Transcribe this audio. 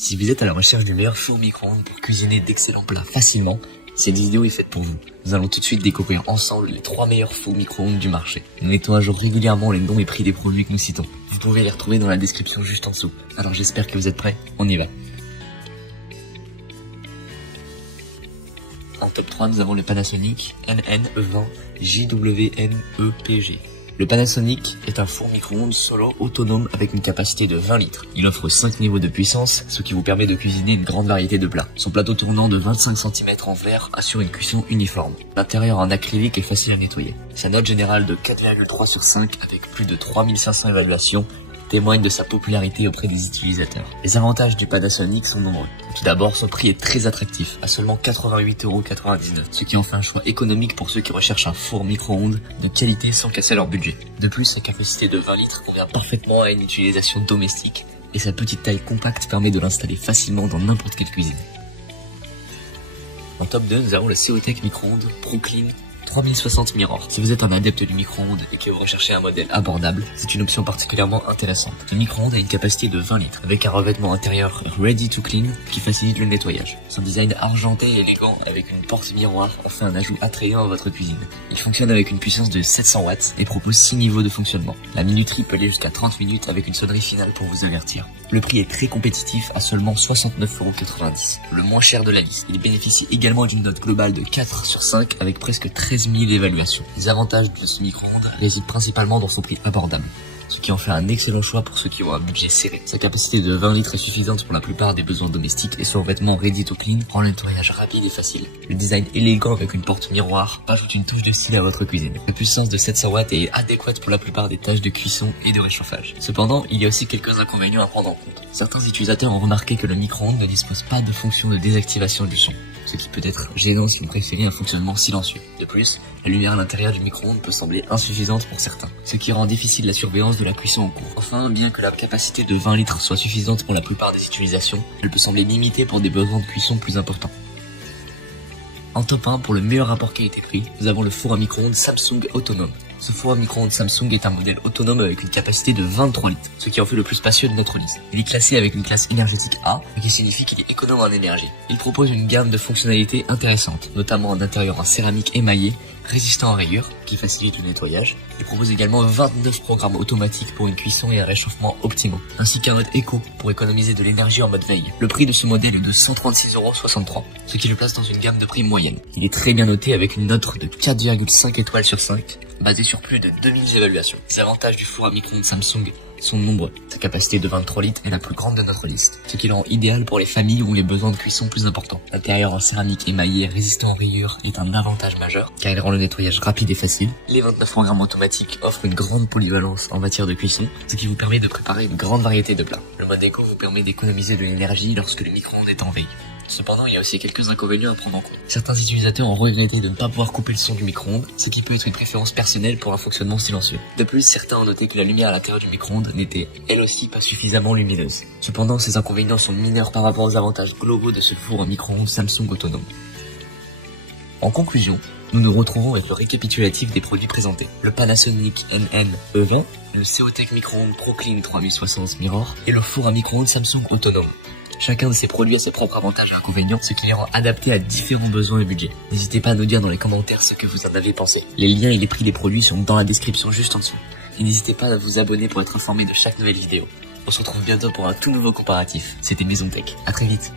Si vous êtes à la recherche du meilleur four micro-ondes pour cuisiner d'excellents plats facilement, cette vidéo est faite pour vous. Nous allons tout de suite découvrir ensemble les 3 meilleurs fours micro-ondes du marché. Nous nettoyons régulièrement les noms et prix des produits que nous citons. Vous pouvez les retrouver dans la description juste en dessous. Alors j'espère que vous êtes prêts, on y va. En top 3, nous avons le Panasonic NN20 JWMEPG. Le Panasonic est un four micro-ondes solo autonome avec une capacité de 20 litres. Il offre 5 niveaux de puissance, ce qui vous permet de cuisiner une grande variété de plats. Son plateau tournant de 25 cm en verre assure une cuisson uniforme. L'intérieur en acrylique est facile à nettoyer. Sa note générale de 4,3 sur 5 avec plus de 3500 évaluations témoigne de sa popularité auprès des utilisateurs. Les avantages du Panasonic sont nombreux. Tout d'abord, son prix est très attractif, à seulement 88,99 €, ce qui en fait un choix économique pour ceux qui recherchent un four micro-ondes de qualité sans casser leur budget. De plus, sa capacité de 20 litres convient parfaitement à une utilisation domestique et sa petite taille compacte permet de l'installer facilement dans n'importe quelle cuisine. En top 2, nous avons le Seotech micro-ondes ProClean 3060 Mirror. Si vous êtes un adepte du micro-ondes et que vous recherchez un modèle abordable, c'est une option particulièrement intéressante. Ce micro-ondes a une capacité de 20 litres avec un revêtement intérieur Ready to Clean qui facilite le nettoyage. Son design argenté et élégant avec une porte miroir en fait un ajout attrayant à votre cuisine. Il fonctionne avec une puissance de 700 watts et propose 6 niveaux de fonctionnement. La minuterie peut aller jusqu'à 30 minutes avec une sonnerie finale pour vous avertir. Le prix est très compétitif à seulement 69,90 €, le moins cher de la liste. Il bénéficie également d'une note globale de 4 sur 5 avec presque 13 000 évaluations. Les avantages de ce micro-ondes résident principalement dans son prix abordable, ce qui en fait un excellent choix pour ceux qui ont un budget serré. Sa capacité de 20 litres est suffisante pour la plupart des besoins domestiques et son revêtement Ready to Clean rend le nettoyage rapide et facile. Le design élégant avec une porte miroir ajoute une touche de style à votre cuisine. La puissance de 700 watts est adéquate pour la plupart des tâches de cuisson et de réchauffage. Cependant, il y a aussi quelques inconvénients à prendre en compte. Certains utilisateurs ont remarqué que le micro-ondes ne dispose pas de fonction de désactivation du son, ce qui peut être gênant si vous préférez un fonctionnement silencieux. De plus, la lumière à l'intérieur du micro-ondes peut sembler insuffisante pour certains, ce qui rend difficile la surveillance de la cuisson en cours. Enfin, bien que la capacité de 20 litres soit suffisante pour la plupart des utilisations, elle peut sembler limitée pour des besoins de cuisson plus importants. En top 1, pour le meilleur rapport qualité-prix, nous avons le four à micro-ondes Samsung autonome. Ce four à micro-ondes Samsung est un modèle autonome avec une capacité de 23 litres, ce qui en fait le plus spacieux de notre liste. Il est classé avec une classe énergétique A, ce qui signifie qu'il est économe en énergie. Il propose une gamme de fonctionnalités intéressantes, notamment un intérieur en céramique émaillé, résistant à rayures, qui facilite le nettoyage. Il propose également 29 programmes automatiques pour une cuisson et un réchauffement optimaux, ainsi qu'un mode éco pour économiser de l'énergie en mode veille. Le prix de ce modèle est de 136,63 €, ce qui le place dans une gamme de prix moyenne. Il est très bien noté avec une note de 4,5 étoiles sur 5, basée sur plus de 2000 évaluations. Les avantages du four à micro-ondes Samsung sont nombreux. Sa capacité de 23 litres est la plus grande de notre liste, ce qui le rend idéal pour les familles où les besoins de cuisson plus importants. L'intérieur en céramique émaillé résistant aux rayures est un avantage majeur, car il rend le nettoyage rapide et facile. Les 29 programmes automatiques offrent une grande polyvalence en matière de cuisson, ce qui vous permet de préparer une grande variété de plats. Le mode éco vous permet d'économiser de l'énergie lorsque le micro-ondes est en veille. Cependant, il y a aussi quelques inconvénients à prendre en compte. Certains utilisateurs ont regretté de ne pas pouvoir couper le son du micro-ondes, ce qui peut être une préférence personnelle pour un fonctionnement silencieux. De plus, certains ont noté que la lumière à l'intérieur du micro-ondes n'était, elle aussi, pas suffisamment lumineuse. Cependant, ces inconvénients sont mineurs par rapport aux avantages globaux de ce four à micro-ondes Samsung autonome. En conclusion, nous nous retrouvons avec le récapitulatif des produits présentés. Le Panasonic NN20, le Seotech micro-ondes ProClean 3060 Mirror et le four à micro-ondes Samsung autonome. Chacun de ces produits a ses propres avantages et inconvénients, ce qui les rend adaptés à différents besoins et budgets. N'hésitez pas à nous dire dans les commentaires ce que vous en avez pensé. Les liens et les prix des produits sont dans la description juste en dessous. Et n'hésitez pas à vous abonner pour être informé de chaque nouvelle vidéo. On se retrouve bientôt pour un tout nouveau comparatif. C'était Maison Tech. À très vite.